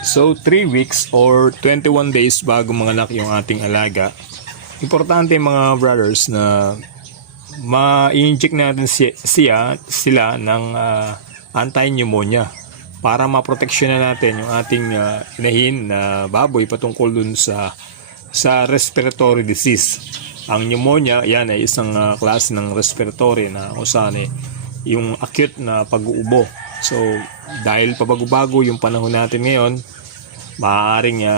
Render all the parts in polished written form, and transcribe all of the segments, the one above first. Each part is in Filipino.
So 3 weeks or 21 days bago manganak yung ating alaga, importante mga brothers na ma-inject natin sila ng anti-pneumonia para maproteksyon na natin yung ating inahin na baboy patungkol dun sa respiratory disease. Ang pneumonia, yan ay isang klase ng respiratory na kung saan yung acute na pag-uubo. So, dahil pabago-bago yung panahon natin ngayon, maaaring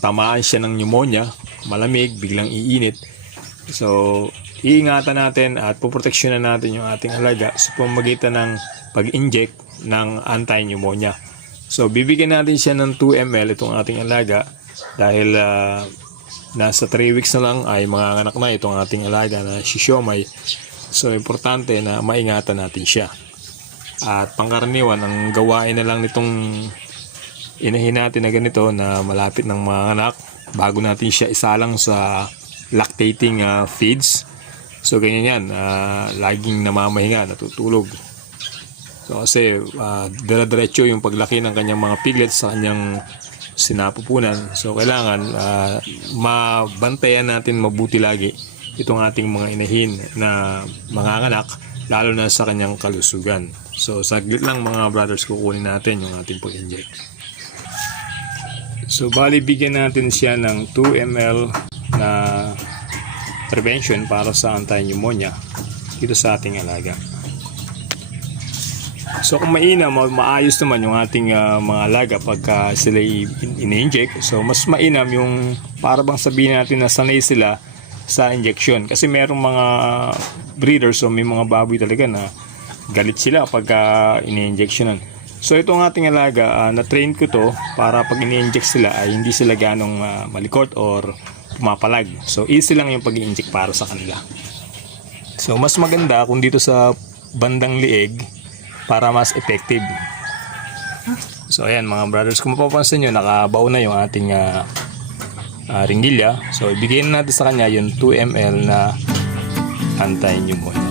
tamaan siya ng pneumonia, malamig, biglang iinit. So, iingatan natin at poproteksyonan natin yung ating alaga sa pamamagitan ng pag-inject ng anti-pneumonia. So, bibigyan natin siya ng 2 ml itong ating alaga dahil nasa 3 weeks na lang ay manganganak na itong ating alaga na si Siomai. So, importante na maingatan natin siya. At pangkaraniwan, ang gawain na lang nitong inahin natin na ganito na malapit ng manganak bago natin siya isalang sa lactating feeds. So, ganyan yan. Laging namamahinga, natutulog. So, kasi dire-diretso yung paglaki ng kanyang mga piglets sa kanyang sinapupunan. So, kailangan mabantayan natin mabuti lagi itong ating mga inahin na manganganak, lalo na sa kanyang kalusugan. So, saglit lang mga brothers, kukunin natin yung ating pag-inject. So, bali bigyan natin siya ng 2 ml na prevention para sa anti-pneumonia dito sa ating alaga. So, kung maayos naman yung ating mga alaga pagka sila in-inject. So, mas mainam yung para bang sabihin natin na sanay sila sa injection. Kasi merong mga breeders o may mga baboy talaga na galit sila pagka ini-injectionan. So, itong ating alaga, na-train ko to para pag ini-inject sila ay hindi sila ganong malikot or pumapalag. So, easy lang yung pag-i-inject para sa kanila. So, mas maganda kung dito sa bandang liig para mas effective. So, ayan mga brothers, kung mapapansin nyo, nakabaon na yung ating ringgilya. So, ibigay natin sa kanya yung 2 ml na anti-pneumonia.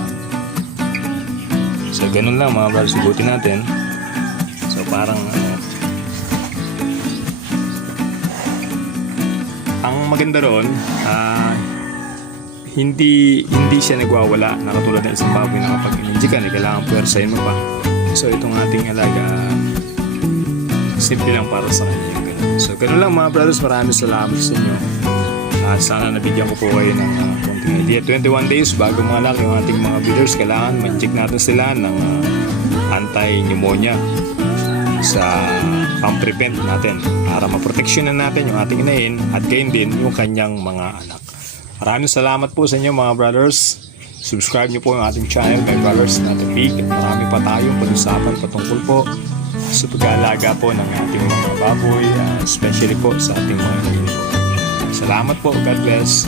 So, ganun lang mga brothers, igutin natin. So, parang ang maganda roon, hindi siya nagwawala na katulad ng isang baboy na kapag in-injectan, kailangan puwersahin mo pa. So, itong ating alaga, simple lang para sa kanya yung ganun. So, ganun lang mga brothers, maraming salamat sa inyo. At sana nabigyan ko po kayo ng konting idea. 21 days bago manganak yung ating mga breeders, kailangan ma-check natin sila ng anti-pneumonia sa pang-prevent natin para maproteksyonan natin yung ating inahin at gain din yung kanyang mga anak. Maraming salamat po sa inyo mga brothers. Subscribe nyo po yung ating channel, My Brothers Not Big. Marami pa tayong pag-usapan patungkol po sa pag-aalaga po ng ating mga baboy, especially po sa ating mga inahin. Salamat po. God bless.